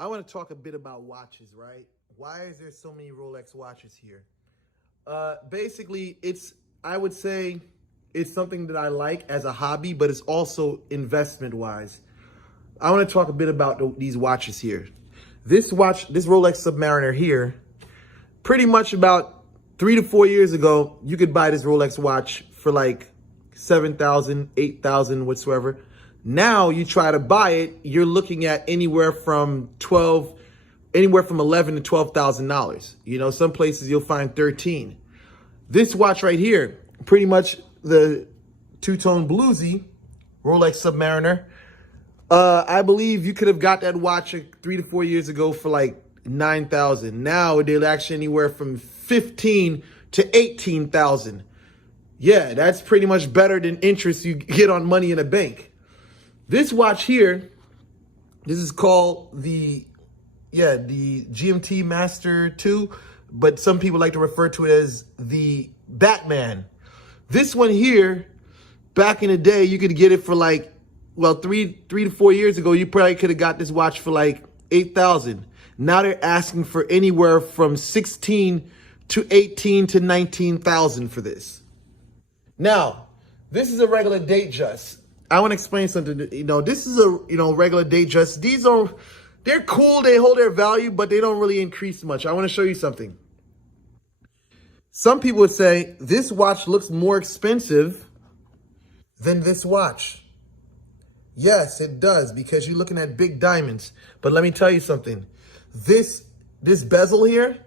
I want to talk a bit about watches, right? Why is there so many Rolex watches here? Basically, I would say it's something that I like as a hobby, but it's also investment wise. I want to talk a bit about these watches here. This watch, this Rolex Submariner here, pretty much about 3 to 4 years ago, you could buy this Rolex watch for like 7,000, 8,000, whatsoever. Now you try to buy it, you're looking at anywhere from 11 to $12,000. You know, some places you'll find 13. This watch right here, pretty much the two-tone bluesy Rolex Submariner. I believe you could have got that watch 3 to 4 years ago for like 9,000. Now they're actually anywhere from 15 to 18,000. Yeah, that's pretty much better than interest you get on money in a bank. This watch here, this is called the GMT Master 2, but some people like to refer to it as the Batman. This one here, back in the day, you could get it for like, well, three to 4 years ago, you probably could have got this watch for like 8,000. Now they're asking for anywhere from 16 to 18 to 19,000 for this. Now, this is a regular date just. I want to explain something. You know, this is a regular date just. They're cool. They hold their value, but they don't really increase much. I want to show you something. Some people would say this watch looks more expensive than this watch. Yes, it does, because you're looking at big diamonds. But let me tell you something. This bezel here,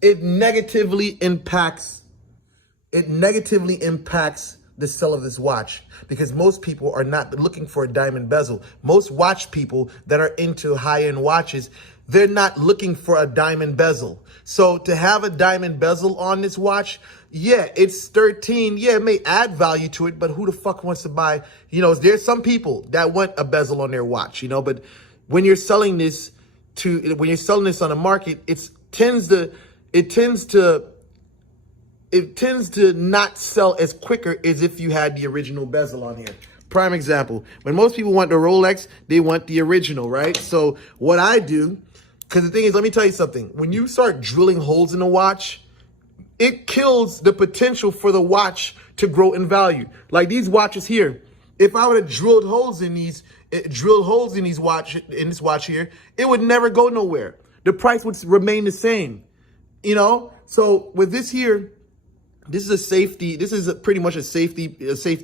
it negatively impacts the sale of this watch, because most people are not looking for a diamond bezel. Most watch people that are into high-end watches, they're not looking for a diamond bezel. So to have a diamond bezel on this watch, yeah, it's 13. Yeah, it may add value to it, but who the fuck wants to buy? You know, there's some people that want a bezel on their watch, you know, but when you're selling this on the market, it tends to not sell as quicker as if you had the original bezel on here. Prime example, when most people want the Rolex, they want the original, right? So what I do, because the thing is, let me tell you something. When you start drilling holes in a watch, it kills the potential for the watch to grow in value. Like these watches here, if I would have drilled holes in this watch here, it would never go nowhere. The price would remain the same, you know? So with this here, this is pretty much a safety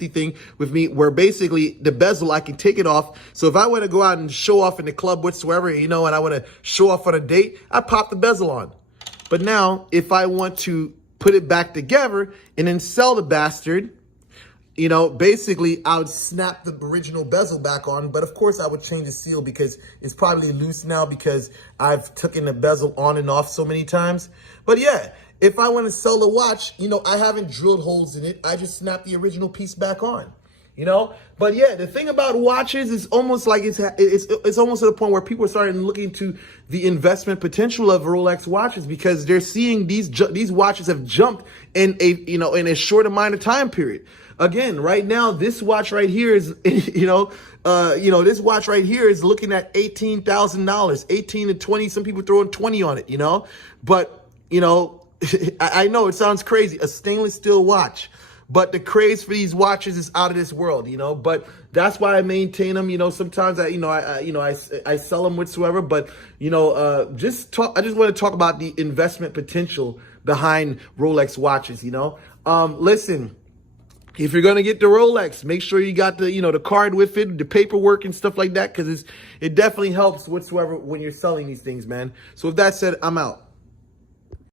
thing with me, where basically the bezel, I can take it off. So if I want to go out and show off in the club whatsoever, you know, and I want to show off on a date, I pop the bezel on. But now if I want to put it back together and then sell the bastard, you know, basically I would snap the original bezel back on, but of course I would change the seal because it's probably loose now because I've taken the bezel on and off so many times. But yeah, if I want to sell the watch, you know, I haven't drilled holes in it. I just snap the original piece back on, you know? But yeah, the thing about watches is almost like it's almost to the point where people are starting looking to the investment potential of Rolex watches, because they're seeing these watches have jumped in a short amount of time period. Again, right now, this watch right here is, this watch right here is looking at $18,000, 18 to 20. Some people throwing 20 on it, you know, but you know, I know it sounds crazy, a stainless steel watch, but the craze for these watches is out of this world, you know. But that's why I maintain them. You know, sometimes I sell them whatsoever. But you know, I just want to talk about the investment potential behind Rolex watches. You know, listen. If you're going to get the Rolex, make sure you got the card with it, the paperwork and stuff like that, because it definitely helps whatsoever when you're selling these things, man. So with that said, I'm out.